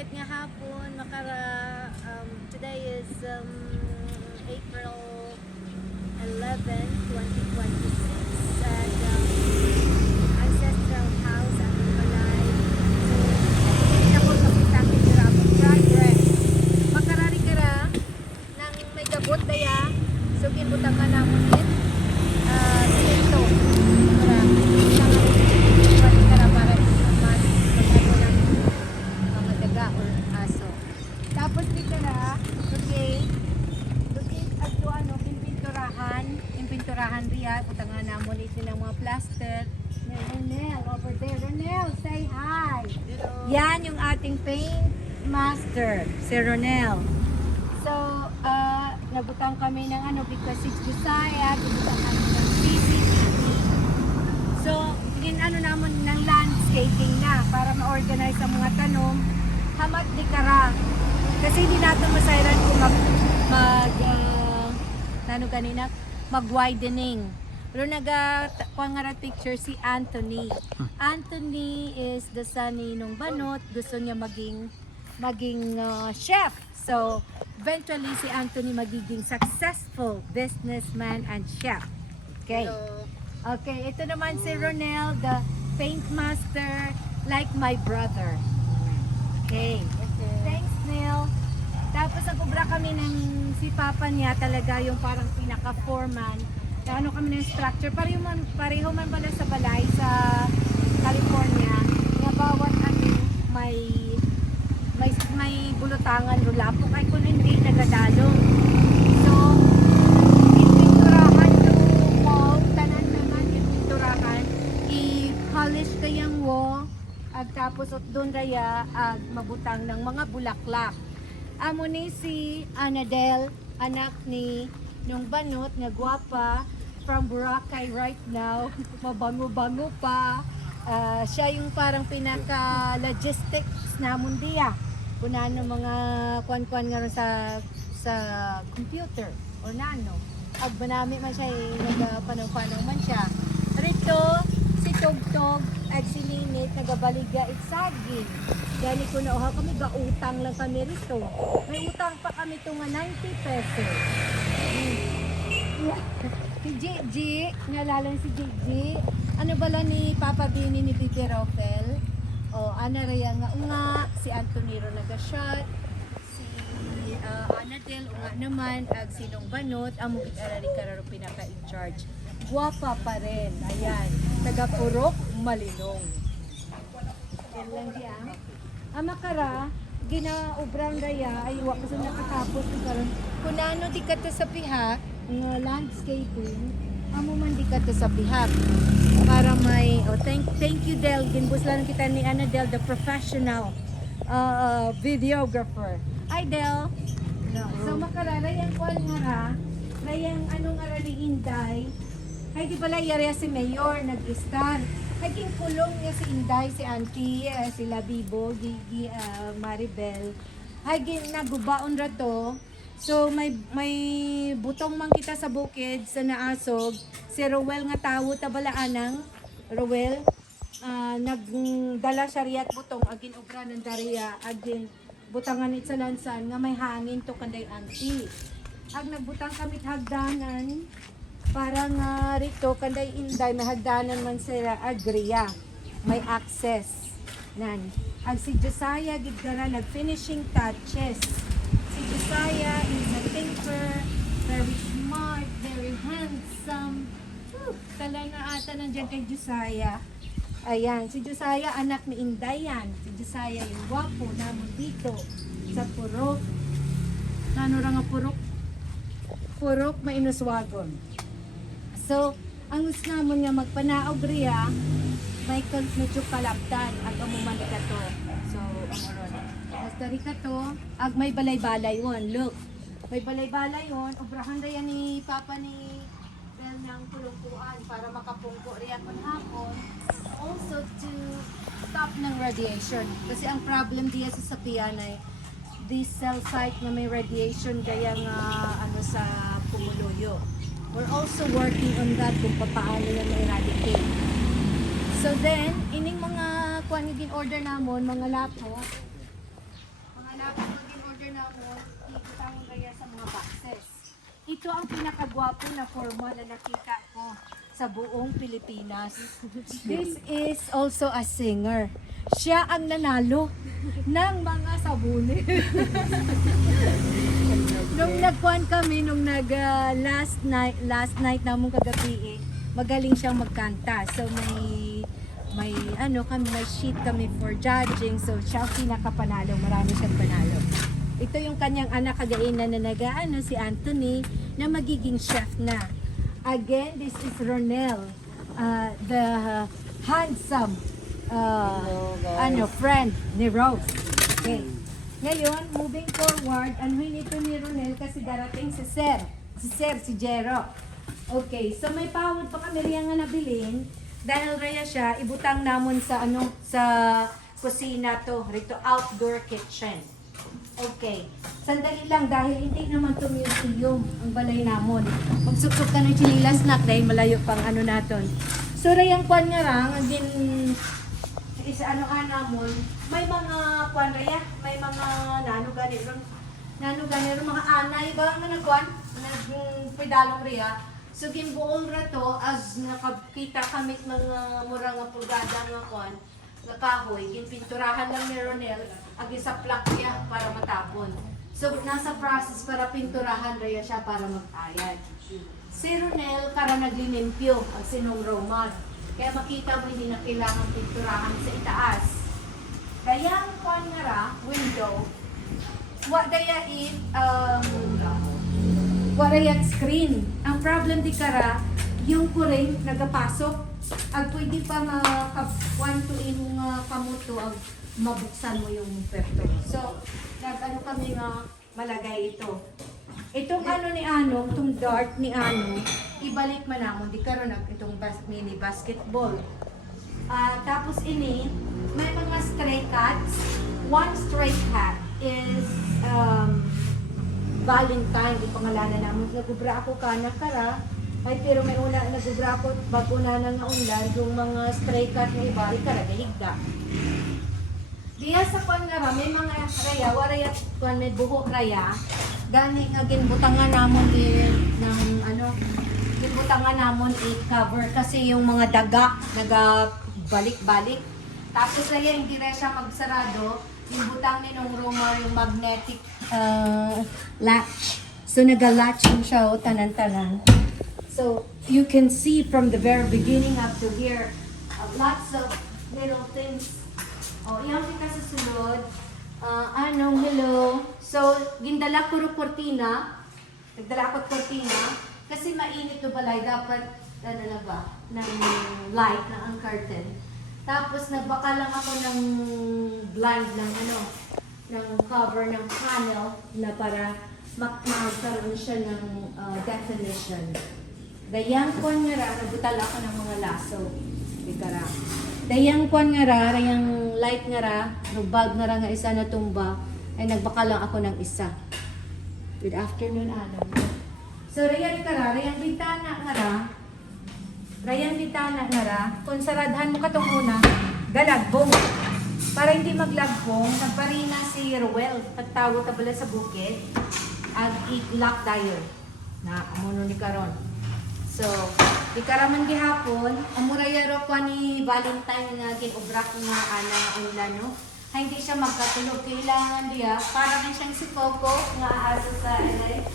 Mayat nga hapon, today is April 11, 2026 at Ancestral House at Balay. So, ako kapita kinirapon progress. Makarari kara nang may gabot daya. So, ginbutang ka naman din. Dito. Para mga daga or aso. Tapos dito na, okay, at impinturahan riya, putangan namon ito ng mga plaster. Ronel, over there. Ronel, say hi. Hello. Yan yung ating paint master, si Ronel. So, nabutang kami ng because si Josiah, nabutang kami ng CCTV. So, naman ng landscaping na para ma-organize ang mga tanom. Hamat di kara. Kasi hindi natin masayran kung mag-widening. Pero nag-pangarat picture si Anthony. Anthony is the son ni Nung Banot. Gusto niya maging chef. So, eventually si Anthony magiging successful businessman and chef. Okay. Hello. Okay, ito naman si Ronel, the paint master, like my brother. Okay. Thanks, Neil. Tapos nagkubra kami ng si Papa niya, talaga yung parang pinaka-foreman. Ano kami ng structure. Pareho man pala sa balay sa California. Nga bawat may bulutangan, rulapok ay kung hindi nagadalo. So, polish kayang wo ag tapos doon raya ag mabutang ng mga bulaklak. Amo ni si Anadel, anak ni Nung Banot nga gwapa from Boracay right now. Mabango-bango pa. Siya yung parang pinaka logistics namon diya. Kunan ng mga kwan-kwan nga sa computer o nano. Ag banami man siya nagpanong-panong man siya. Rito si Tugtog at si Ninit nagabaligya itsagin. Gani ko na kami gautang lang kami rito. May utang pa kami ito nga 90 pesos. Si Gigi, nalalang si Gigi. Ano bala ni Papa Bini ni Bibi Rafael? O ana raya nga si Antoniro nagashot. Si Anadel nga naman ag sinong Banot amo gid arari kararo pinaka in charge. Guwapa pa rin. Ayan. Taga Purok, Malinong. Yan lang diya. Amakara, ginaubrang raya, ay wak kasi nakatapos yung karon. Kung ano di ka to sa pihak, landscaping, amo man di ka to sa pihak. Para may, thank you Del. Ginbus lang kita ni Del, the professional videographer. Hi Del. No. So makara, rayang kuan nga ra, rayang anong arali Inday, ay di pala yari si Mayor nag-star. Naging kulong niya si Inday, si Auntie, sila Bibo, Gigi, Maribel. Ay nagubaon ra to. So may butong man kita sa bukid sa naasog. Si Rowel nga tawo tabalaan ng Rowel. Nagdala siya riyat butong agin obra ng dariya agin butangan it sa lansan nga may hangin to kanday Auntie. Ag nagbutang kami hagdanan. Parang rito, kanday Inday, may hagdanan man sila agriya. May access. Nan. Ang si Josiah, gidgara, nag-finishing touches. Si Josiah is a thinker, very smart, very handsome. Talaga ata nandiyan kay Josiah. Ayan, si Josiah, anak ni Inday yan. Si Josiah yung gwapo naman dito sa Purok. Nano ra nga Purok? Purok, mainuswagon. So, ang gusto namon nga magpanaog riya, may medyo kalaptan ag amuman ka to. So, amoron. Basta ka to, ag may balay-balay won. Look, may balay-balay won. Obrahan riya ni Papa ni Bel ng tulungkuan para makapungko riya kon hapon. Also to stop ng radiation. Kasi ang problem diya sa sapian ay this cell site na may radiation gaya nga sa Pumuluyo. We're also working on that kung paano na ma-eradicate. So then, ining mga kuan order namon, mga laptop, namon, ibutang kaya sa mga boxes. Ito ang pinakagwapo na forma na nakita ko sa buong Pilipinas. This is also a singer. Siya ang nanalo ng mga sabuni. Nung nagkuhan kami, nung last night namong kagabi, magaling siyang magkanta. So may sheet kami for judging. So siya ang pinakapanalo, marami siyang panalo. Ito yung kanyang anak kagainan na si Anthony na magiging chef na. Again, this is Ronel, the handsome friend ni Rose. Okay. Ngayon, moving forward, anuhin ito ni Ronel kasi darating si Jero. Okay, so may pawod pa kami riyan nga nabilin dahil raya siya ibutang namon sa kusina to, rito outdoor kitchen. Okay, sandali lang dahil hindi naman to museum ang balay namon. Magsuksok ka ng chinilas na dahil malayo pang naton. So rayang kwan nga rang, din isa namon, may mga kwan raya, may mga nano ganiro mga anay ba nga nagkwan, pedalong riya. So gimbuong ra to as nakakita kami mga mura nga pulgada nga kwan, nga kahoy, ginpinturahan lang ni Ronel agi sa plakya para matapon. So nasa process para pinturahan raya siya para mag-ayad. Si Ronel kara naglilimpyo ang sinong Roman. Kaya makita mo hindi na kailangan pinturahan sa itaas. Kaya ang kwan nga ra, window, what daya screen. Ang problem di kara, yung kuring nagapasok, ag pwede pa makakuan to imong kamuto ag mabuksan mo yung perto. So, kami nga malagay ito. Itong itong dart ni ibalik man namon di karon itong mini basketball. Tapos ini may mga stray cats. One stray cat is Valentine, di pangalanan namon. Nagubra ako kana kara. Ay pero may una nagubra ako bago na nga unlan yung mga stray cat nga iba kara gahigda. Diya sa kwan nga ra, may mga raya, waraya kwan may buhok raya. Gani nga ginbutangan namon ginbutangan namon i-cover kasi yung mga daga balik-balik. Tapos raya hindi na siya magsarado, yung butang ni nung Roma yung magnetic latch. So naga-latch yung siya tanan-tanan. So you can see from the very beginning up to here, lots of little things. Iyan kita sa sulod. Hello. So, gindala ko ro kortina. Nagdala ako kortina. Kasi mainit to balay. Dapat, ng light, ng ang curtain. Tapos, nagbaka lang ako ng blind, ng cover, ng panel, na para magkaroon siya ng definition. Dayang ko nga ra, nabutal ako ng mga laso. Bikara. Dayang kwan nga ra, dayang light nga ra, bulb nga ra nga isa na tumba, ay nagbaka lang ako ng isa. Good afternoon, Adam. So, rayang bintana nga ra, kung saradhan mo katong una, galagbong. Para hindi maglagbong, nagparina si Roel, pagtawag ka pala sa bukid, at i-lock tayo. Na, amuno ni Karon. So, di karaman gihapon, amurayaro pa ni Valentine nga ginobra ko nga no? Ay, hindi siya magkatulog. Kailangan diya, para rin siyang si Coco nga aso sa LA.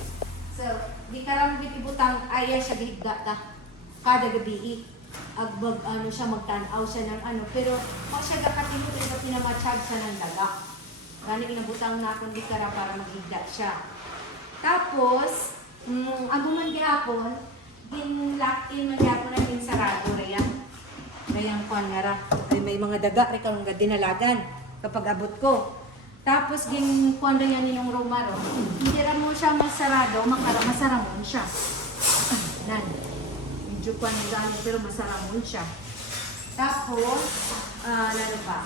So, di karaman ibutang aya siya gihigda kada gabi. Agbag siya magtanaw siya ng pero pag siya gakatulog, ito pinamatsag siya ng daga. Gani inabutang na akong di kara para maghigda siya. Tapos, aguman gihapon, lock-in man yapon na yung sarado riyan. Rayang kwan nga ra. May mga daga rin kalong dinalagan kapag abot ko. Tapos kwan riyan ninong Romaro. Hindi ra mo siya masarado, masaramon siya. Nan. Medyo kwan gano'n pero masaramon siya. Tapos, ano pa?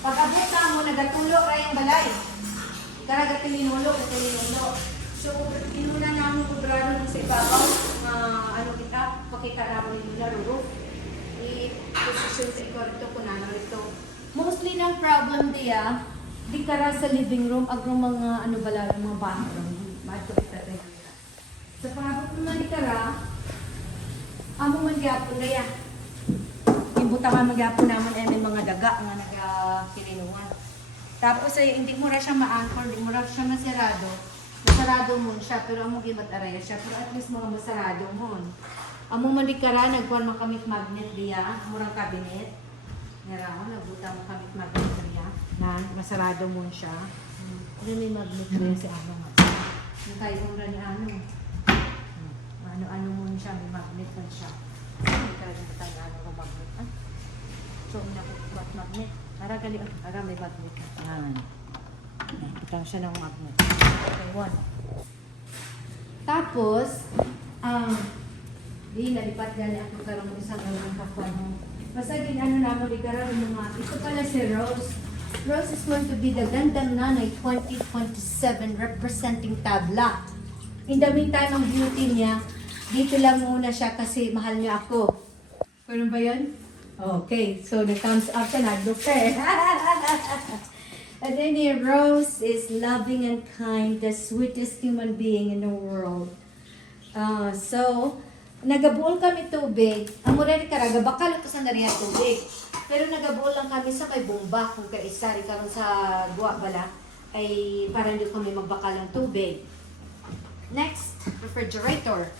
Pag abot ka mo, nagatulo rayang balay. Karagat tinulo. So, inuna namin kudrado ng sa ibabaw. Pakita namin yung naruro. I-position sa ito ko na ito. Mostly ng problem diya, Di kara sa living room, agro mga ano bala, mga bathroom. Mato kita tayo. Sa pangabot naman di kara, amo man gyapon na yan. Yung butangan magyapon naman ay may mga daga nga nagkilinungan. Tapos ay hindi mo ra siya ma-anchor, hindi mo ra siya masarado. Masarado mo siya, pero amo gimat araya siya. Pero at least mga masarado mo. Amo man di kara, nagkuhan man kamit magnet diya, murang cabinet. Nara, nagbutang mo kamit magnet diya. Na masarado mo siya. Ano may magnet diya si ano nga. Yung kayo ra ni ano. Ano-ano mo siya, may magnet man siya. Hindi ka rin batang ano ko magnet. Ah? So, nakukuhat magnet. Ara gali, ara may magnet. Butang siya ng magnet. Okay, one. Tapos, di nalipat gali ako karong isang ng kapwa mo. Basta ginano naman di karon ng mga, ito pala si Rose. Rose is going to be the Gandang Nanay 2027 representing Tabla. In the meantime, ang beauty niya, dito lang muna siya kasi mahal niya ako. Ano ba yun? Okay, so the thumbs up siya, nag-look eh. And then here, Rose is loving and kind, the sweetest human being in the world. So, nagabuol kami tubig. Ang mura ni Karaga, bakal ito sa nariya tubig. Pero nagabuol lang kami sa may bomba, kung kaisari karon sa guwa bala, ay para hindi kami magbakal ng tubig. Next, refrigerator.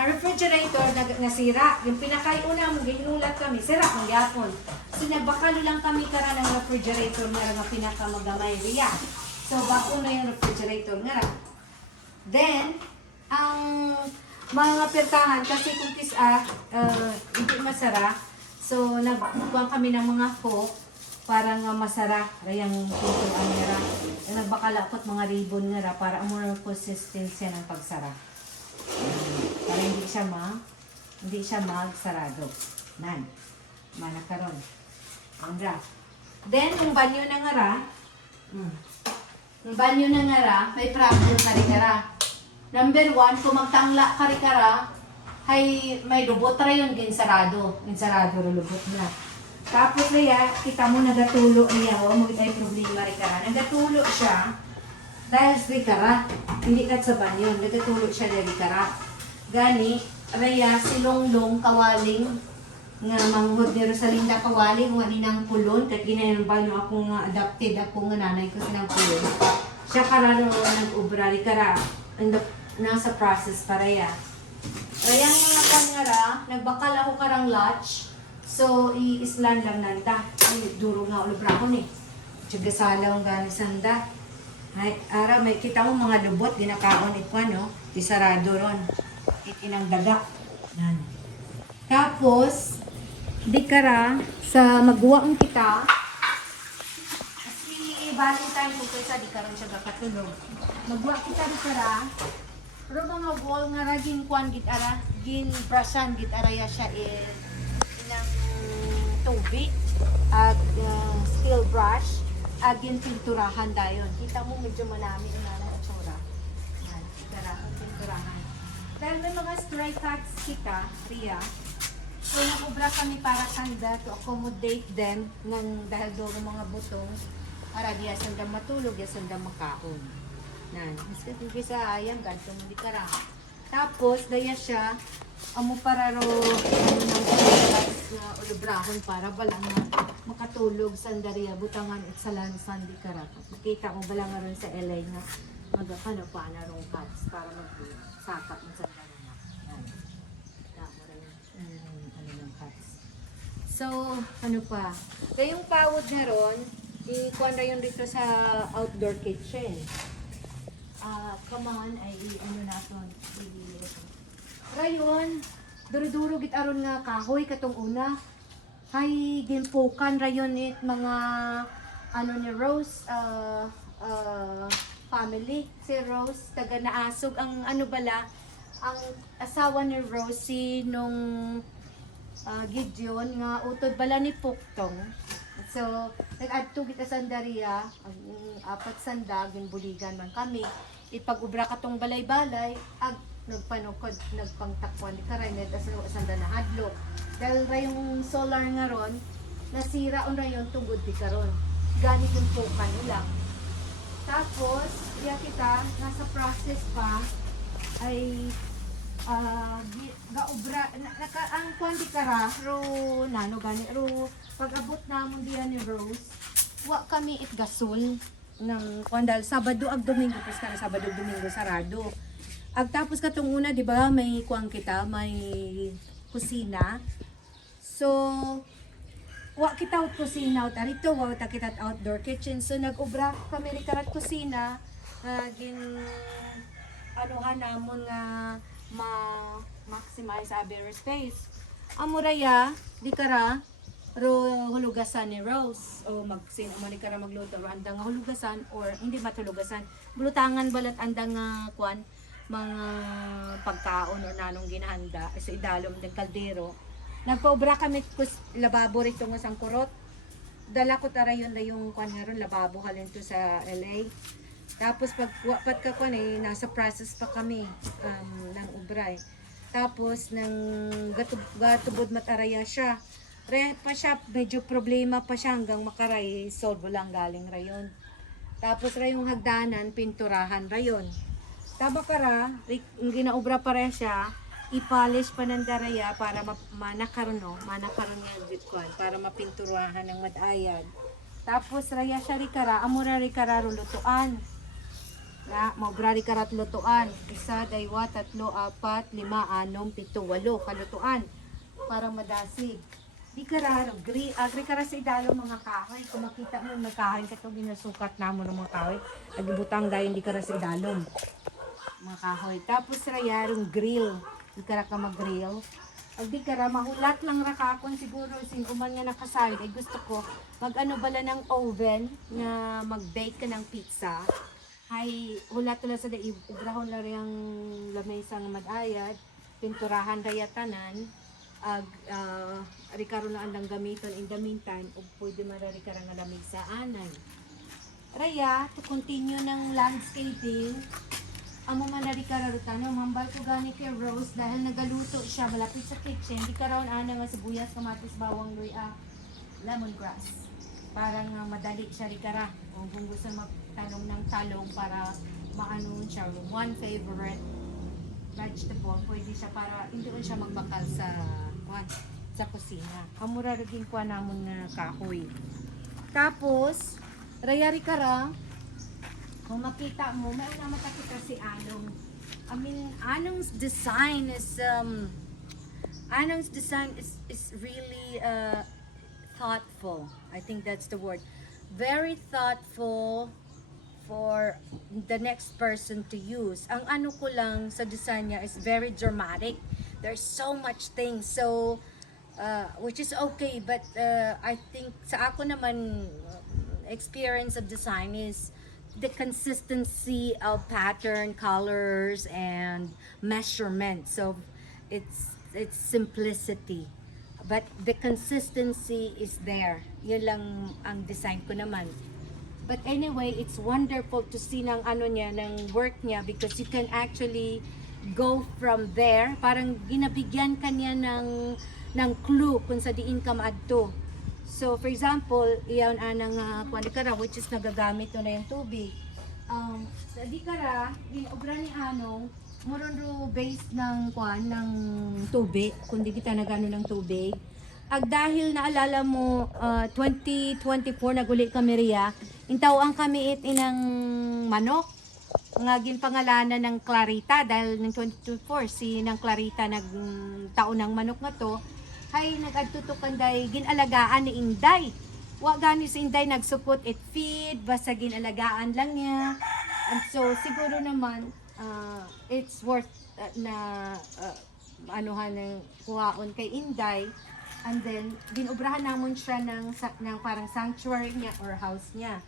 Ang refrigerator nasira. Yung pinakaiuna mo, ginulat kami. Sira kung yapon. So, nagbakalo lang kami kara ng refrigerator nga nga pinakamagamay riya. So, bako na yung refrigerator nga. Then, ang mga pertahan, kasi kung hindi masara, so, nagbukuhan kami ng mga hook para nga masara. Ayang pintuan nga. Nagbakala ako't mga ribbon nga para more consistency ng pagsara. Para hindi siya magsarado. Nan. Mana karon. Andra. Then yung banyo na ngara, yung banyo na ngara, may problem karikara. Number 1, kung magtangla karikara, may lubot ra yun ginsarado. Ginsarado ro lubot na. Tapos kaya kita mo nagatulo niya, mo tay problema rikara. Nagatulo siya. Dahil sa rikara, hindi kat sa banyo, nagatulo siya dahil rikara. Gani, raya silonglong kawaling nga manghod ni Rosalinda kawaling wali ng pulon kat ginayon banyo ako nga adapted ako nga nanay ko sinang pulon. Siya karano nag-ubra rikara. Nasa process para ya. Raya nga kangara, nagbakal ako karang latch. So, i-islan lang nanda. Ay, duro nga ulubra ko ni. Tiyagasalaw ang gani sanda. Ay, ara, may kita mo mga lubot, ginakaon ito, no? Isarado ron. Itinang daga. Yan. Tapos, di kara, sa magbuwang kita, kasi Valentine ko kaysa, di karon siya kakatulog. Magbuwa kita di kara, pero mga wall nga ra, ginkuan gitara, ginbrasan gitara ya siya ng tubig, at steel brush, agin pinturahan dayon. Kita mo medyo malami ang tsura. Yan, tara, pinturahan. Dahil may mga stray cats kita, Ria, so nakubra kami para kanda to accommodate them dahil doon ang mga butong para diya sanda matulog, diya sanda makaon. Nan, miski kung sa ayam, ganito mo di kara. Tapos, daya siya, amo para ro, na ulubrahon para bala nga makatulog sandariya butangan at salansan di kara. Makita mo bala nga ron sa LA nga magkano pa na rong cats para magsakat ng sandariya. Yan. Tama rin ano ng cats. So, ano pa? Kayong pawod na ron, ikuan na yun dito sa outdoor kitchen. Come on, ay ano naton. Rayon, duro-duro git aron nga kahoy katong una. Hay ginpukan rayon it mga ano ni Rose family. Si Rose taga Naasog ang ano bala ang asawa ni Rosie nung Gideon nga utod bala ni Puktong. So nag-adto kita sandariya ang apat sanda ginbuligan man kami. Ipag-ubra katong balay-balay ag nagpanukod, nagpangtakwan di karaynet as sanda na hadlok. Dahil rayong solar nga ron, nasira on rayon tungod di karon. Ganit yung pukan nila. Tapos, iya kita, nasa process pa, ay gaobra naka ang kuan di kara ro nano gani ro pag-abot namon diyan ni Rose wa kami it gasol ng kuan dahil Sabado ag Domingo pus kana Sabado ag Domingo sarado ag tapos katong una di ba may kuan kita may kusina so wa kita out kusina out arito wa ta kita outdoor kitchen so nag-obra kami ri karat kusina gin anuhan namon nga ma-maximize our space. Amuraya, di kara, ro hulugasan ni Rose. O magsin, umali kara magluto, ro andang nga hulugasan or hindi matulugasan. Bulutangan balat andang nga kwan, mga pagkaon o nanong ginahanda sa idalom ng kaldero. Nagpaubra kami lababo rito nga sang kurot. Dala ko tara yun na yung kwan nga ron, lababo halin to sa LA. Tapos pag wapat ka kwan eh, nasa process pa kami ng ubray. Tapos nang gatubod mataraya siya. Re pa siya, medyo problema pa siya hanggang makaray, solve lang galing rayon. Tapos rayong hagdanan, pinturahan rayon. Taba kara, ginaubra pa rin siya, ipolish pa ng daraya para manakaroon niya dito para mapinturahan ng madayad. Tapos raya siya rikara, amura rikara rulutuan. Na, maubrari karat lutuan. 1, 2, 3, 4, 5, 6, 7, 8 kalutuan. Para madasig. Di kararo, agri kara sa idalo mga kahoy. Kung makita mo yung kahoy, ito ginasukat namo ng mga kahoy. Agibutang dayon di kara sa idalom. Mga kahoy. Tapos rayarong grill. Di kara ka mag-grill. Ag di kara, mahulat lang rakakon siguro. Singuman nga nakasayod. Ay gusto ko, mag-ano bala ng oven na mag-bake ka ng pizza. Hay hulat tula sa daig ubrahon la riyang lamay sang madayad pinturahan daya tanan ag ari karon na andang gamiton in the meantime ug pwede marari karang lamig sa anay raya to continue ng landscaping amo man ari kararutan mambal ko gani kay Rose dahil nagaluto siya malapit sa kitchen di karon ana nga sibuyas kamatis bawang luya lemongrass parang madali siya rikara kung gusto magtanong ng talong para maano siya one favorite vegetable pwede siya para hindi siya magbakal sa kusina amura rin kuha namon nga kahoy tapos rayari kara kung makita mo may una matakita si Anong Anong's design is really thoughtful. I think that's the word. Very thoughtful for the next person to use. Ang ano ko lang sa design niya is very dramatic. There's so much things. So, which is okay. But I think sa ako naman, experience of design is the consistency of pattern, colors, and measurement. So, it's simplicity. But the consistency is there. Yun lang ang design ko naman. But anyway, it's wonderful to see ng ano niya, ng work niya because you can actually go from there. Parang ginabigyan ka niya ng clue kung sa diin ka maadto. So for example, iyon anang kuandikara which is nagagamit na yung tubig. Sa dikara, ginobra ni Anong moronro base ng ng tubig, kundi kita nagano ng tubig. Ag dahil naalala mo 2024 naguli kami riya, intaw ang kami inang manok nga ginpangalanan ng Clarita dahil ng 2024 si nang Clarita nagtaon ng manok nga to hay nagadtutukan day ginalagaan ni Inday. Wa gani si Inday nagsupot it feed basta ginalagaan lang niya. And so siguro naman it's worth anuhan ng kuhaon kay Inday and then ginubrahan namon siya ng parang sanctuary niya or house niya.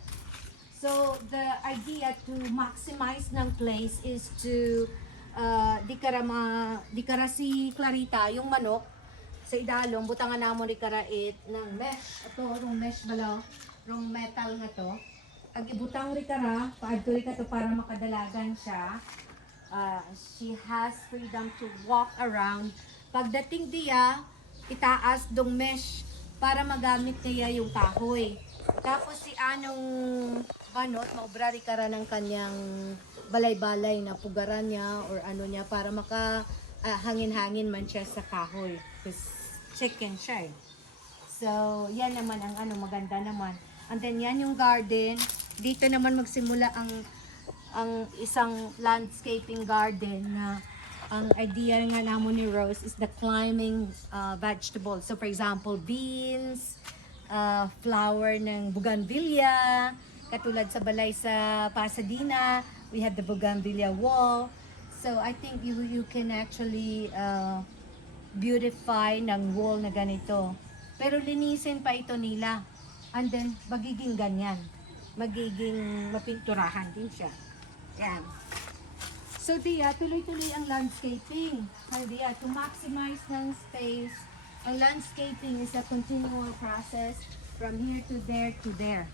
So the idea to maximize ng place is to di kara si Clarita yung manok sa idalom butangan namon di kara it ng mesh ato rong mesh bala rong metal nga to ag ibutang ri kara paadto ri ka to para makadalagan siya. She has freedom to walk around. Pagdating diya, itaas dong mesh para magamit niya yung kahoy. Tapos si Anong banot, maubrari ka ra ng kanyang balay-balay na pugaran niya or ano niya para maka hangin-hangin man siya sa kahoy. Kasi chicken siya eh. So, yan naman ang ano, maganda naman. And then yan yung garden. Dito naman magsimula ang isang landscaping garden na ang idea nga namon ni Rose is the climbing vegetables. So for example, beans, flower ng bougainvillea, katulad sa balay sa Pasadena, we have the bougainvillea wall. So I think you can actually beautify ng wall na ganito. Pero linisin pa ito nila. And then magiging ganyan. Magiging mapinturahan din siya. Yan. So diya, tuloy-tuloy ang landscaping. Diya, to maximize ng space, ang landscaping is a continual process from here to there.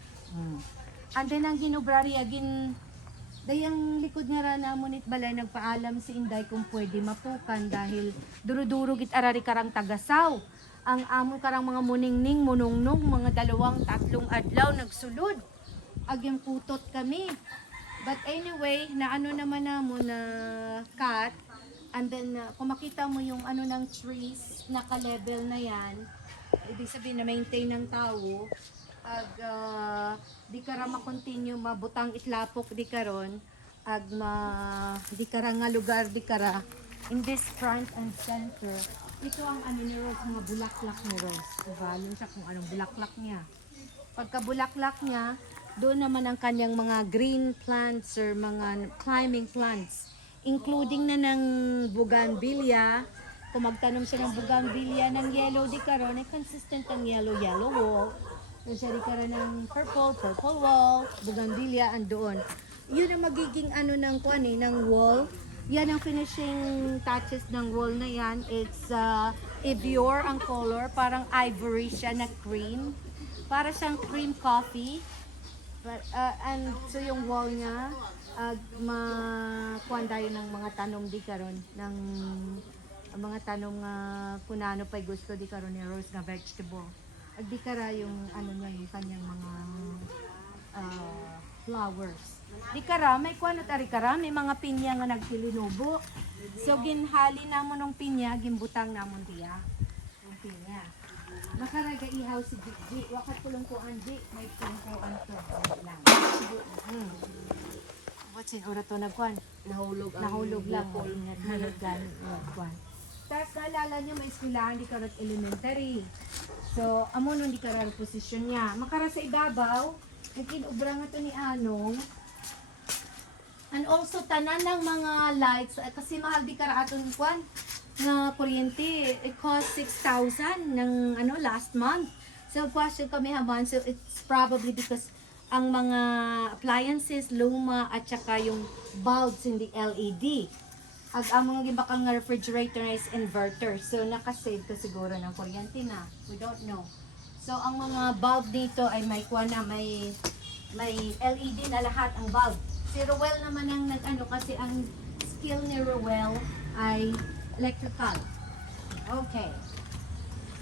And then ang ginubrari, dayang likod nga ra namon it balay nagpaalam si Inday kung pwede mapukan dahil duro-duro git arari karang tagasaw. Ang amo karang mga muningning, munungnong, mga 2-3 adlaw nagsulod. Agyang putot kami. But anyway, na ano naman namon na cut, and then kung makita mo yung ano ng trees, naka-level na yan, ibig sabihin na maintain ng tao, di ka ra ma-continue, mabutang itlapok di karon, di ka ra nga lugar di ka ra. In this front and center, ito ang ano ni Rose, mga bulaklak ni Rose. Diba? Yun siya kung anong bulaklak niya. Pagka bulaklak niya, doon naman ang kanyang mga green plants or mga climbing plants. Including na ng bougainvillea. Kung magtanom siya ng bougainvillea ng yellow di karon, ay consistent ang yellow wall. Kung siya di karon ng purple wall, bougainvillea andoon. Yun ang magiging ano ng ng wall. Yan ang finishing touches ng wall na yan. It's ivory ang color, parang ivory siya na cream. Para siyang cream coffee. But, and so yung wall niya, makuan tayo ng mga tanom di karon ng mga tanom nga kunano pa'y gusto di karon ni Rose nga vegetable. Ag di kara yung ano niya, yung kanyang mga flowers. Di kara, may kuan at ari kara, may mga pinya nga nagtilinubo. So ginhali namon ng pinya, gimbutang namon diya. Ang pinya. Makaraga ihaw si Gigi. Wakat kulong ko Anji. May kulong to. Lang. What's in ora to nagkuan? Nahulog lang. Nahulog lang. Nagkuan. Tapos naalala niyo may eskwelahan di karat elementary. So, amo nun di karat posisyon niya. Makara sa ibabaw, nagkinubra nga to ni Anong. And also, tanan ng mga lights, kasi mahal di karat aton kuan na kuryente, it cost 6,000 ng last month. So question kami haman, so it's probably because ang mga appliances luma at saka yung bulbs in the LED. Ang mga gibakang nga refrigerator is inverter. So nakasave to siguro ng kuryente na. We don't know. So ang mga bulb dito ay may may LED na lahat ang bulb. Si Ruel naman ang kasi ang skill ni Ruel ay electrical. Okay.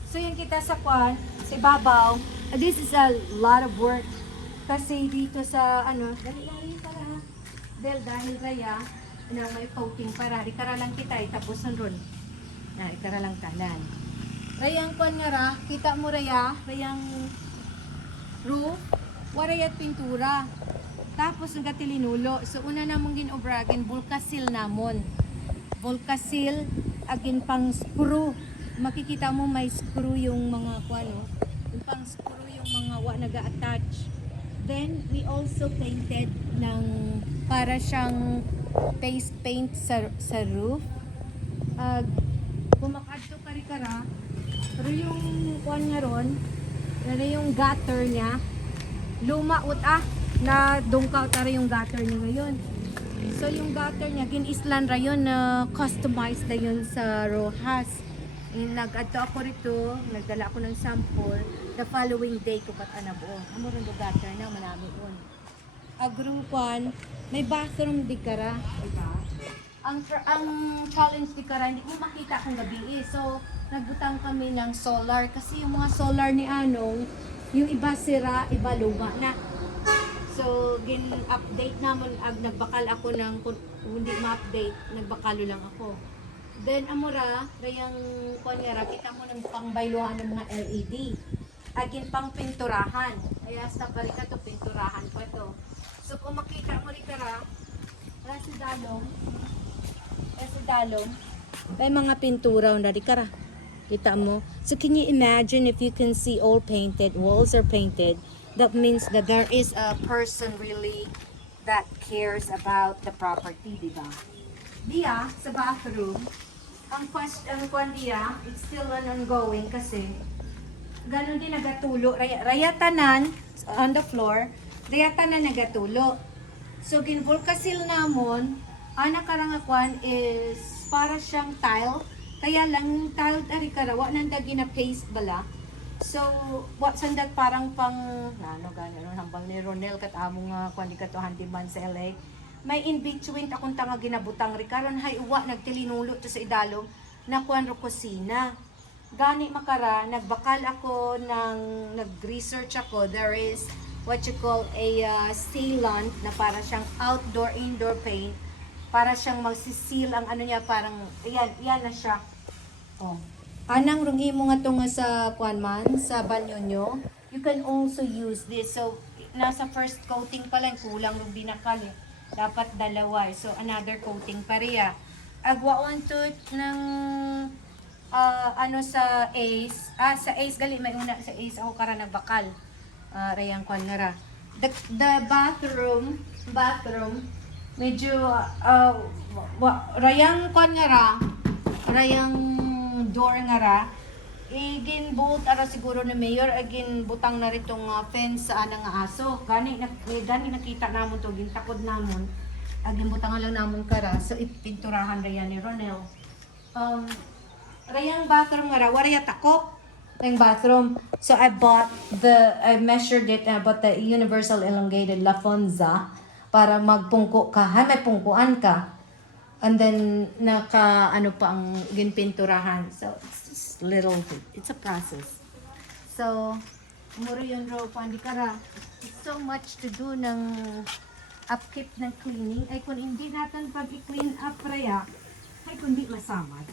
So yun kita sa sa babaw. This is a lot of work. Kasi dito sa dali para dahil raya na may coating para ikara lang kita tapos ron. Na ikara lang tanan. Rayang nga ra, kita mo rayang roof, warayat pintura. Tapos nagatinulo. So una namong ginobragin Volcasil namon. Volcasil agin pang screw. Makikita mo may screw yung mga yung pang screw yung mga naga-attach. Then we also painted ng para siyang face paint sa roof. Kumakadto kari-kara. Pero yung nga ron, yung gutter niya, lumaot na dungkaw tara yung gutter niya ngayon. So yung gutter niya, ginislan ra yun na customized na yun sa Rojas. Nag-adto ako rito, nagdala ako ng sample. The following day ko ba't anabuo. Amo rin yung gutter na, malami yun. Agro may bathroom di kara. Diba? Ang challenge di kara, hindi mo makita kung gabi So, nagbutang kami ng solar. Kasi yung mga solar ni Anong, yung iba sira, iba luma na. So, gin-update naman, nagbakal ako ng, kung hindi ma-update, nagbakalo lang ako. Then, amura, rayang, kunyara, kita mo ng pangbayluhan ng mga LED. Agin pang pinturahan. Kaya sa balik to pinturahan ko ito. So, kung makita mo rin kara, si Dalong, may mga pintura na rin kara. Kita mo? So, can you imagine if you can see all painted, walls are painted, that means that there is a person really that cares about the property, di ba? Diya, sa bathroom, ang kwan diya, it's still ongoing kasi ganun din nagatulo. Rayatanan on the floor, rayatanan nagatulo. So, ginvulkasil namon, ang nakarangakwan is para siyang tile. Kaya lang, tile ari karawa, nanda gina-paste bala. So, what sandat parang pang, gano'n, hambang ni Ronel kat among kwan di katuhan man sa LA. May in-between akong tanga ginabutang rikaron hay uwa nagtilinulo to sa idalom na kwan ro kusina. Gani makara, nagbakal ako nag-research ako. There is what you call a sealant na para siyang outdoor-indoor paint. Para siyang magsisil ang ano niya, parang, yan na siya. Oh. Anang rungi mo nga itong sa kwan man, sa banyo nyo, you can also use this. So, nasa first coating pa lang, kulang rin binakal eh. Dapat dalawa. So, another coating pa riya. Agwaon to ng sa Ace. Sa Ace gali, may una sa Ace ako kara nagbakal. Rayang kwan nga ra. The bathroom, medyo, rayang kwan nga ra, rayang door nga ra, igin buot ara siguro ni Mayor, agin butang na ritong fence sa anang aso. Gani nakita namon to, gintakod namon. Agin butang lang namon kara, so ipinturahan rayan ni Ronel. Rayang bathroom nga ra, waraya takop ng bathroom. So I measured it, I bought the universal elongated Lafonza para magpungko ka. May pungkuan ka. And then, ano pa ang ginpinturahan. So, it's little, it's a process. So, muro yun ro, pandi kara. It's so much to do ng upkeep ng cleaning. Ay kung hindi natin pag i-clean up raya, ay kung di masamad.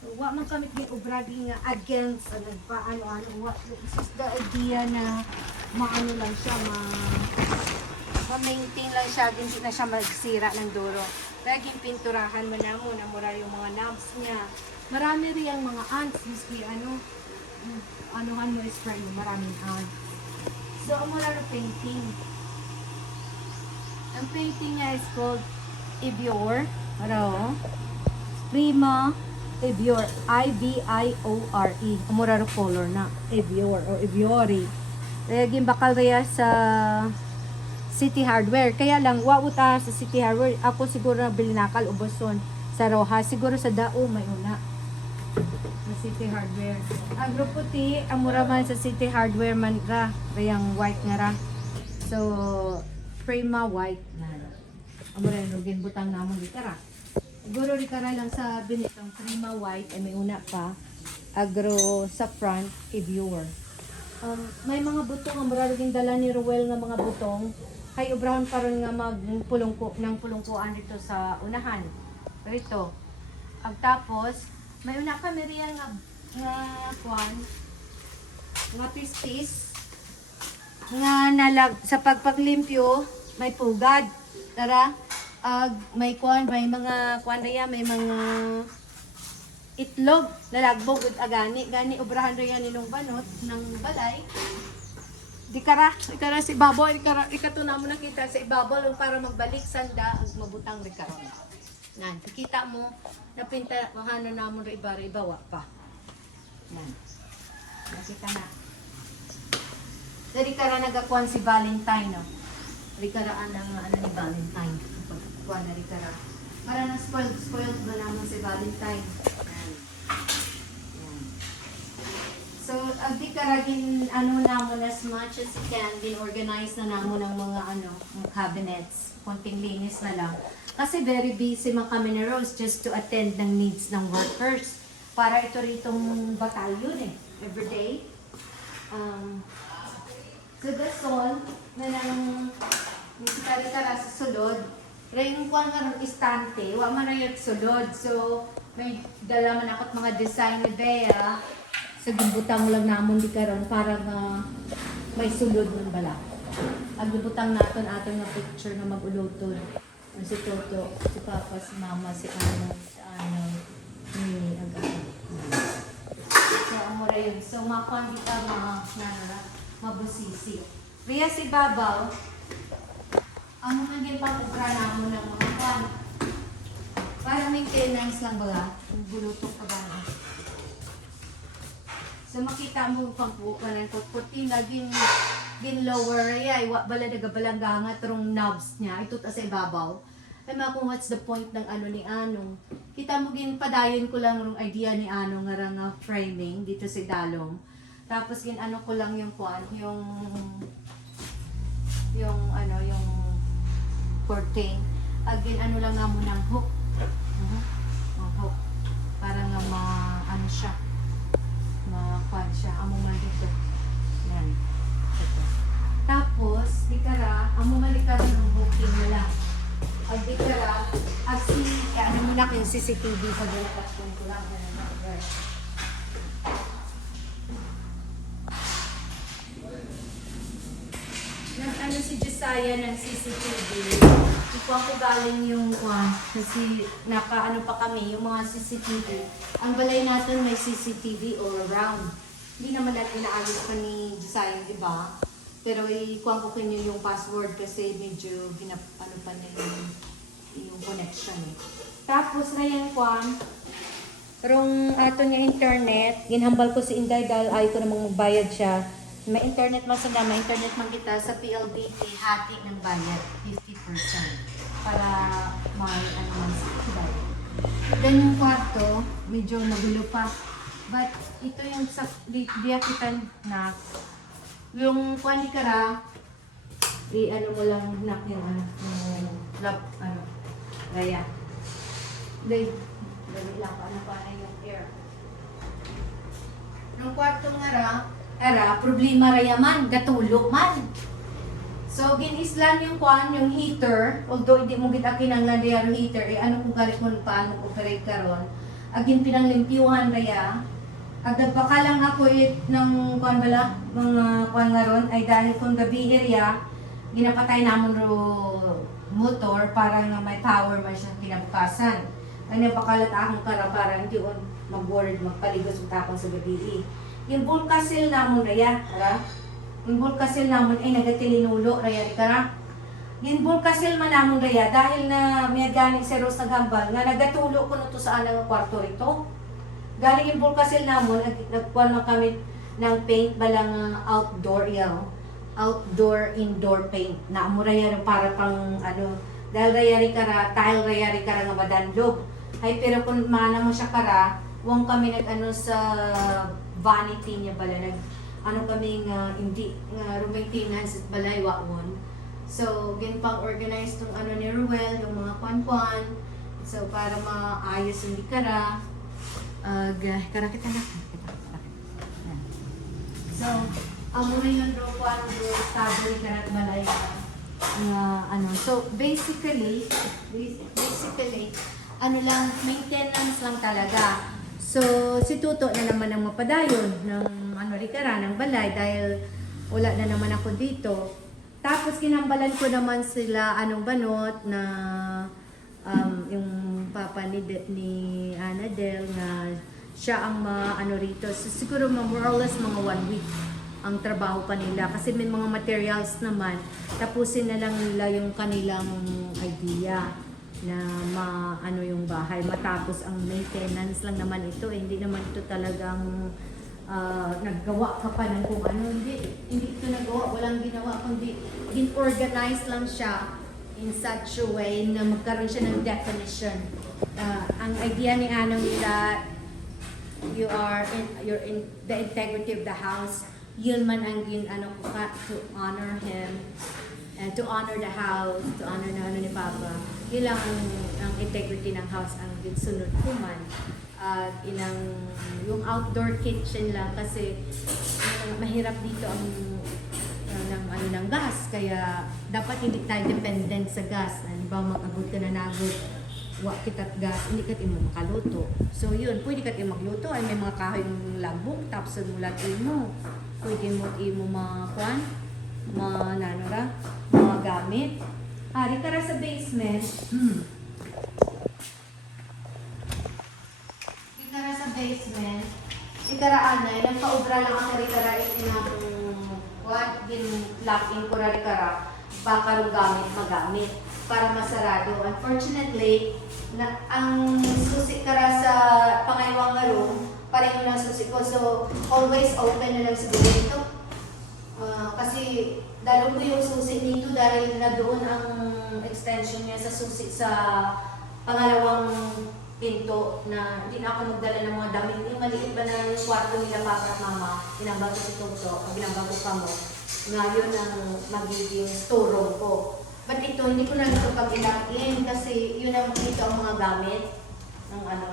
So, wa man kami obragi nga against, ano, it's just the idea na maano lang siya, ma-maintain lang siya, hindi na siya magsira ng duro. Laging pinturahan mo na mo, namura yung mga knobs niya. Marami rin ang mga ants, miski anuhan mo spray mo, maraming ants. So, ang mula rin painting. Ang painting niya is called Ivior. Prima Ivior. I-V-I-O-R-E. Ang mura rin color na. Ivior o Iviori. Laging bakal rin sa City Hardware. Kaya lang, wauta sa City Hardware. Ako siguro na bilinakal, uboson. Sa Roja, siguro sa Dao, may una. Sa City Hardware. Ang grupo T, ang mura man sa City Hardware man ra. Rayang white nga ra. So, Prima white na. Ang mura yung rugin butang namon di ra. Siguro di kara lang sa binitang Prima white, ay may una pa. Agro sa front, i-viewer. May mga butong, ang mura rugin dala ni Ruel nga mga butong. Hay ubrahon karon nga pulungkuan dito sa unahan. Rito. Tapos may una pa meriyan nga pistis nga sa pagpaglimpyo may pugad. Tara, may mga may mga itlog nalagbog ud agani gani ubrahan ra yan ninong banot ng balay. Di kara sa ibabaw, ikato na mo nakita sa ibabaw para magbalik sanda ang mabutang rikaron. Nan, kita mo napinta mahano namon ra ibawa pa. Nan. Nakita na. Dari kara nagakuan si Valentine no. Rikaraan ang ni Valentine. Pagkuan na rikara. Para na spoiled ba naman si Valentine. So, di karagin namon as much as you can, organize na namon ang mga cabinets. Konting linis na lang. Kasi very busy man kami ni Rose just to attend ng needs ng workers. Para ito ritong batalyon everyday. So that's all. na nang tari-tara sa sulod. Ring ko nga istante, wa man rayot sulod. So, may dala man ako't mga design ni Bea. Sa gibutang lang namon di karon para nga may sulod ng bala. Ang gibutang naton aton nga picture nga magulutod. Si Toto, si Papa, si Mama, si ni Aga. So, amora yun. So, makuhan kita mabusisi. Riya si Babaw, ang mga ginpapukra na mo ng mga kwan. Para maintenance lang ba? Kung bulutok ka ba? So, makita mo pang bukanan ko. Puti na gin lower ay bala nagabalangga rong knobs niya. Ito ta sa ibabaw. Ay mga kung what's the point ng ano ni Anong. Kita mo gin padayon ko lang rong idea ni Anong nga framing dito sa dalong. Tapos gin ano ko lang yung kwan, yung curtain. Again, ano lang nga mo ng hook. Hook. Para nga ano siya. Ma-kwan siya. Amo man dito. Yan. Ito. Tapos, di kara, amo man di kara ng hooking wala. Ag di kara, ano mo na yung CCTV sa bukas kung kulang. Ano si Josiah ng CCTV, ikuha ko galing yung kasi naka-ano pa kami, yung mga CCTV. Ang balay natin may CCTV all around. Hindi naman natin inaayos pa ni Josiah, di ba? Pero ikuha ko kanyo yung password kasi medyo ano pa na yung connection eh. Tapos na yung rong ato niya internet, ginhambal ko si Inday dahil ayaw ko namang magbayad siya. May internet man sana, may internet man kita sa PLDT, hati ng bayad, 50%. Para may ano man sa iba. Then yung kwarto, medyo nagulo pa. But ito yung sa biyakitan na yung kwani kara, ano mo lang na yung raya. Dahil lang ano pa na yung air. Yung kwarto nga problema rayaman, gatulog man. So, ginislan yung yung heater, although hindi mo kita kinanglandiyan heater, ano kung galit mo paano operate karon. Agin pinanglimpyuhan raya. Agdagpaka lang ako ng bala, mga nga ron, ay dahil kung gabi area, ginapatay namon motor para nga may power man siya kinabukasan. Ano pakalat akong kara para hindi mag-board, magpaligos yung tapang sa gabi. Yung bulkasil namon raya, yung bulkasil namon ay nagatilinulo raya di kara. Yung bulkasil man namon raya dahil na may gani si Rose naghambal nga nagatulo ko nito sa anang kwarto rito. Galing yung bulkasil namon nagkuhan man kami ng paint balang outdoor outdoor indoor paint na amo raya para pang ano dahil raya ri kara tile raya ri kara nga madanlog. Ay pero kung mana mo siya kara, wong kami nag sa vanity niya pala, kami nga hindi nga maintenance at balay waon. So, pang organize tong ano ni Ruel, yung mga kwan-kwan. So, para maayos hindi kara. Kara kita na. So, amo yun do kwan do stable kara at balay So, basically, ano lang, maintenance lang talaga. So, si Tuto na naman ang mapadayon ng ng balay dahil wala na naman ako dito. Tapos kinambalan ko naman sila banot na yung papa ni Anadel na siya ang rito. So, siguro more or less mga 1 week ang trabaho pa nila kasi may mga materials naman. Tapusin na lang nila yung kanilang idea na yung bahay matapos ang maintenance lang naman ito hindi naman ito talagang naggawa ka pa ng kung ano hindi ito nagawa walang ginawa kundi in-organize lang siya in such a way na magkaroon siya ng definition. Ang idea ni Anong that you're in the integrity of the house, yun man ang to honor him and to honor the house, to honor na ni Papa. Yun lang ang integrity ng house ang sunod ko man. At yung outdoor kitchen lang kasi mahirap dito ang ng gas. Kaya dapat hindi tayo dependent sa gas. Halimbawa mag-abot ka na nabot, wa kita't gas, hindi ka imo makaluto. So yun, pwede ka imo magluto ay may mga kahoy ng lambok tapos mulat imo. Pwede mo imo mga mga gamit. Hari tara sa basement. Tara sa basement. Ikara anay, nagpaubra lang ang tara isinang locking ko rin kara baka rin gamit magamit para masarado. Unfortunately, ang susi kara sa pangayawang nga room, pareho ng susi ko. So, always open na lang siguro ito. Kasi dalo ko yung susi nito dahil na doon ang extension niya sa susi sa pangalawang pinto na hindi na ako magdala ng mga damit. Yung maliit ba na yung kwarto nila para mama, pinambago si Toto, pinambago pa mo. Ngayon ang magiging storeroom ko. But ito, hindi ko na ito pag-ilangin kasi yun ang dito ang mga gamit ng mga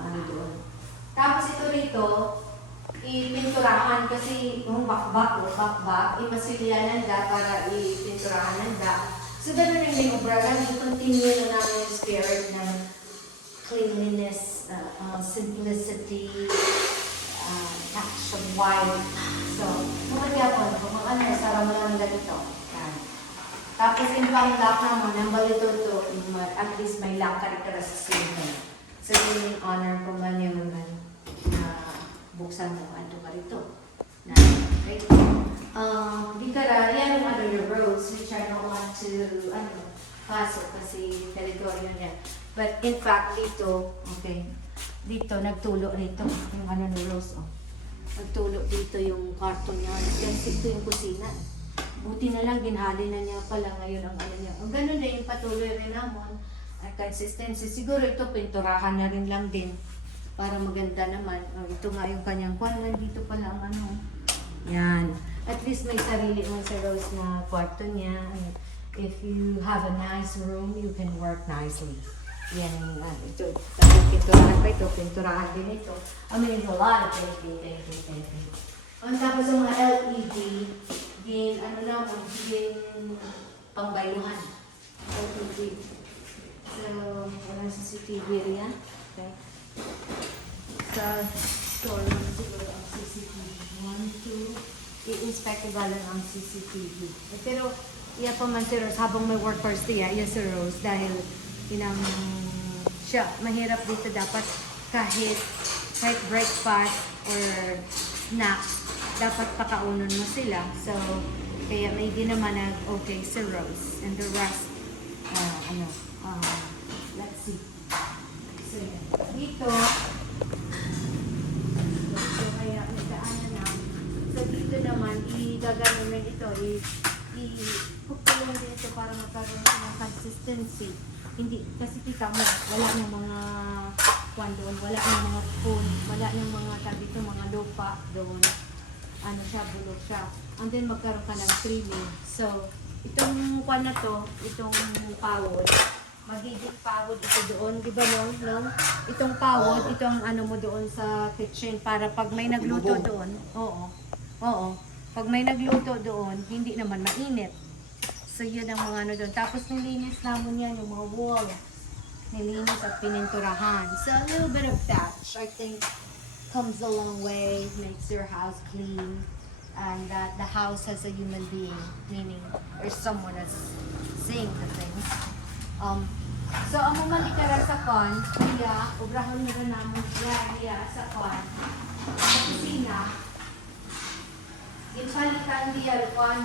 ano doon. Tapos ito rito, ipinturahan kasi yung bakbak, imasilyanan da para ipinturahan da. So, ganun rin yung obragan, i-continue na namin yung spirit ng cleanliness, simplicity, touch of white. So, mga sarang mo lang nila dito. Tapos, yung pang-lock naman, ang balito to, at least may lock ka rin sa ceiling. So, yun yung honor ko man yung buksan mo, ano ka rito. Right? Di ka yan yung other roads which I don't want to pasok kasi territory niya. But in fact, dito, okay, dito, nagtulo rito, yung ni Rose, nagtulo dito yung karton niya. Kasi ito yung kusina. Buti na lang, ginhali na niya pala ngayon ang niya. Ang ganun na yung patuloy rin naman, consistency. Siguro ito, pinturahan na rin lang din para maganda naman. Ito nga yung kanyang kwan, dito pala ang yan. At least may sarili mo sa Rose na kwarto niya. If you have a nice room, you can work nicely. Yan, ito. Tapos pinturahan pa ito, pinturahan din ito. I mean, there's a lot of painting. Tapos yung mga LED, din, din pangbayuhan. LED. So, walang CCTV riyan. Okay. Sa store naman siguro ang CCTV. 1, 2, i-inspect ko lang ang CCTV. Pero, iya pa man si Rose, habang may workers diya, iya si Rose, dahil siya, mahirap dito dapat kahit breakfast or snack, dapat pakaunon mo sila. So, kaya may di naman okay si Rose. And the rest, let's see. So, dito, kaya may daanan na. So, dito naman, i-gagano rin ito, i-hook din ito para magkaroon ng consistency. Hindi, kasi kita mo, wala ng mga kwan doon, wala ng mga phone, wala ng mga tabi ito, mga lupa doon. Bulok siya. And then, magkaroon ka ng trimming. So, itong kwan na to, itong pawod, magiging pawod ito doon, di ba no? Itong pawod, itong mo doon sa kitchen para pag may nagluto doon, oo. Pag may nagluto doon, hindi naman mainit. So, yun ang mga doon. Tapos, nilinis namin yan, yung mga wall. Nilinis at pininturahan. So, a little bit of touch, I think, comes a long way, makes your house clean, and that the house has a human being, meaning there's someone that's saying the things. So, ang mamalikara sa kon, obrahan na rin namin siya sa kon, sa kusina, ipalitan diya kon,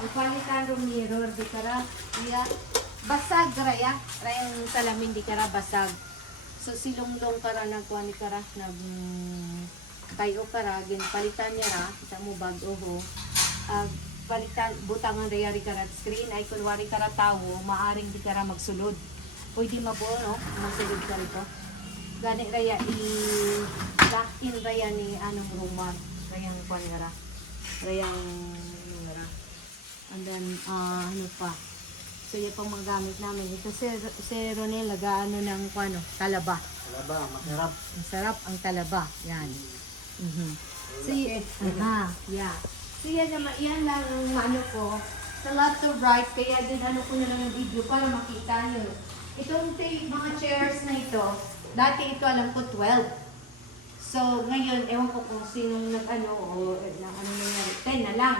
ipalitan rin mirror, di kara, basag raya, rayang salamin di kara basag. So, silong-long kara nagkuhan ni kara, tayo kara, palitan niya ra, kita mo bago ho, palitan, butangan rayari kara screen, ay kulwari kara tao, maaring di kara magsulod. Pwede mabuo, no? Magsulod ka rito. Gani raya, i-lock-in raya ni anong rumar, rayang kuhan nga ra, rayang nga ra. And then, ano pa? So, yan pang mga gamit namin. Ito si Ronel, nag-ano ng talaba. Talaba, masarap. Masarap ang talaba. Yan. See, yeah. So yan lang ang ano ko. Sa lot to right, kaya din ano ko na lang yung video para makita nyo. Itong mga chairs na ito, dati ito alam ko 12. So ngayon, ewan ko kung sinong nag-ano o ano nangyari, 10 na lang.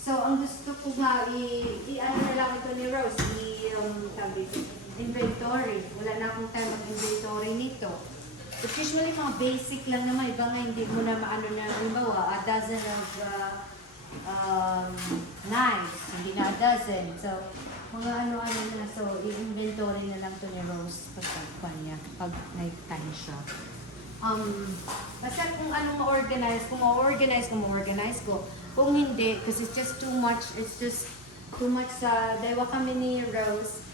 So ang gusto ko nga, i-ano na lang ito ni Rose, inventory. Wala na akong time mag-inventory nito. It's usually mga basic lang naman, iba nga hindi mo na maano na, halimbawa, a dozen of knives, hindi na a dozen. So, mga ano-ano na, so, i-inventory na lang to ni Rose pag niya, pag night time siya. Basta kung anong ma-organize, kung ma-organize ko. Kung hindi, because it's just too much sa, dahil kami ni Rose,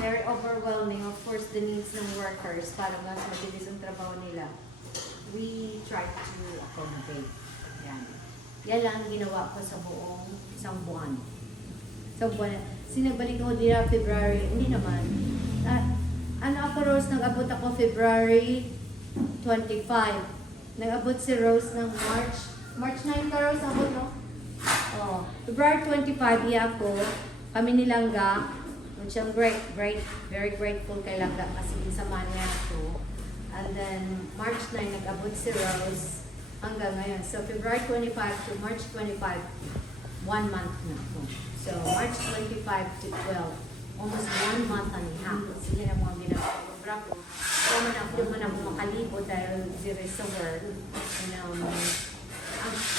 very overwhelming, of course, the needs ng workers para mas mabilis ang trabaho nila. We try to accommodate. Yan lang ang ginawa ko sa buong isang buwan. Sinabalik ko nila February, hindi naman. Ano ako, Rose, nag-abot ako February 25. Nag-abot si Rose ng March 9 ka, Rose, abot, no? Oh, February 25, iya ako, kami nilangga, which I'm very grateful kay Langga kasi isama niya ako. And then, March 9, nag-abot si Rose hanggang ngayon. So, February 25 to March 25, 1 month na ako. So, March 25 to 12, almost 1 month and a half. Sige na mga ginagawa ko. So, man ako makalibot dahil zero sa work.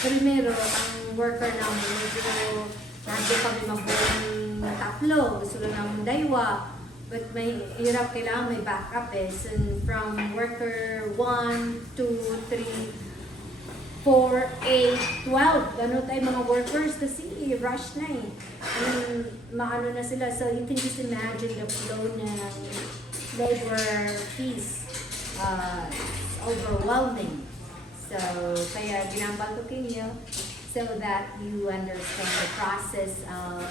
Primero, ang worker namin, medyo nandito kami mabuong tatlo. Gusto lang namin daywa. But may hirap, kailangan may backup eh. So, from worker 1, 2, 3, 4, 8, 12. Ganun tayo mga workers kasi rush na eh. And maano na sila. So, you can just imagine the flow ng labor piece. It's overwhelming. So, kaya ginambal ko kinyo so that you understand the process of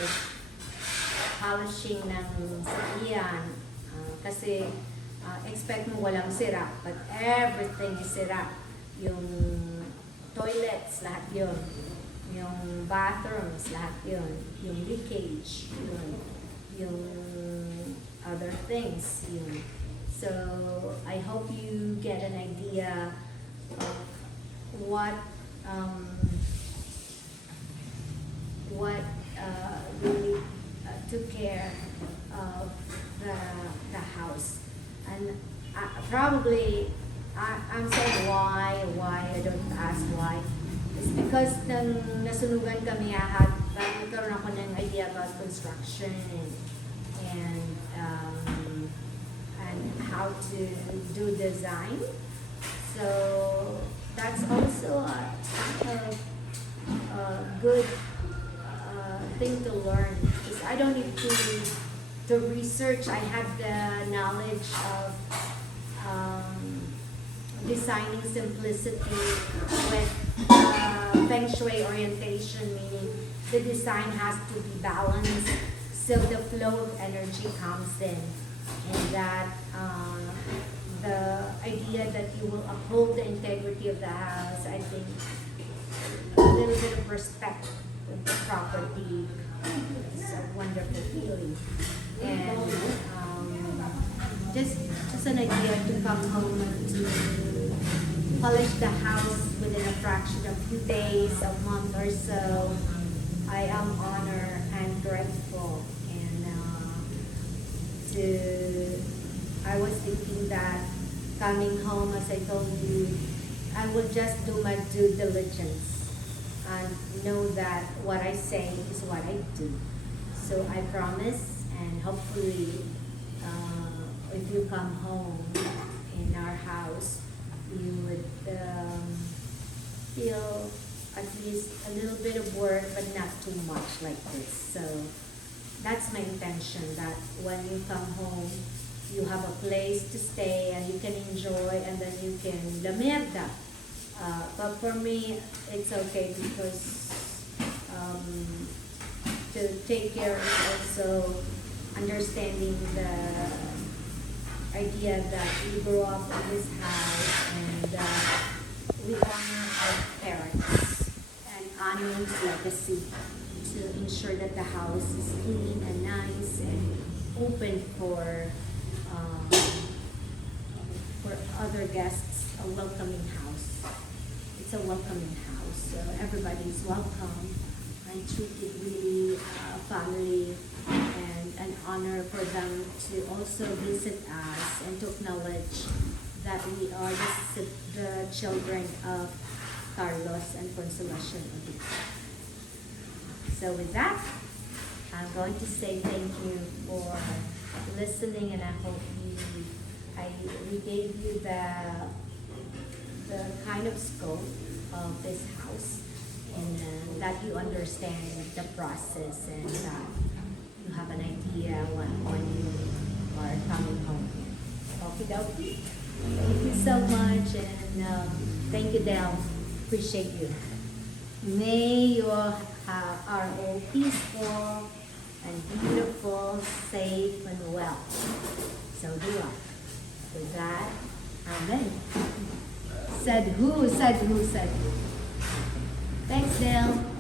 polishing ng sakyan. Kasi expect mo walang sira, but everything is sira. Yung toilets, lahat yun. Yung bathrooms, lahat yun. Yung leakage, yun. Yung other things, yun. So, I hope you get an idea of what really took care of the house. And probably I'm saying why I don't ask why. It's because nang nasunugan kami nagkaroon ako ng idea about construction and how to do design. So that's also a good thing to learn. Because I don't need to research. I have the knowledge of designing simplicity with feng shui orientation, meaning the design has to be balanced so the flow of energy comes in, and that the idea that you will uphold the integrity of the house, I think a little bit of respect with the property is a wonderful feeling. And just an idea to come home and to polish the house within a fraction of 2 days, a month or so. I am honored and grateful. And I was thinking that coming home, as I told you, I will just do my due diligence and know that what I say is what I do. So I promise, and hopefully, if you come home in our house, you would feel at least a little bit of work, but not too much like this. So that's my intention, that when you come home, you have a place to stay and you can enjoy, and then you can lamerda. But for me, it's okay because to take care of also understanding the idea that you grow up in this house and we honor our parents and honor his legacy to ensure that the house is clean and nice and open um, for other guests, a welcoming house. It's a welcoming house, so everybody's welcome and treated really family, and an honor for them to also visit us and to acknowledge that we are the children of Carlos and Consolacion Odito. So with that, I'm going to say thank you for listening, and I hope we gave you the kind of scope of this house, and that you understand the process, and that you have an idea when you are coming home. Okie dokie. Thank you so much, and thank you, Del. Appreciate you. May you are all peaceful and beautiful, safe and well. So do I. With that, amen. Said who? Thanks, Del.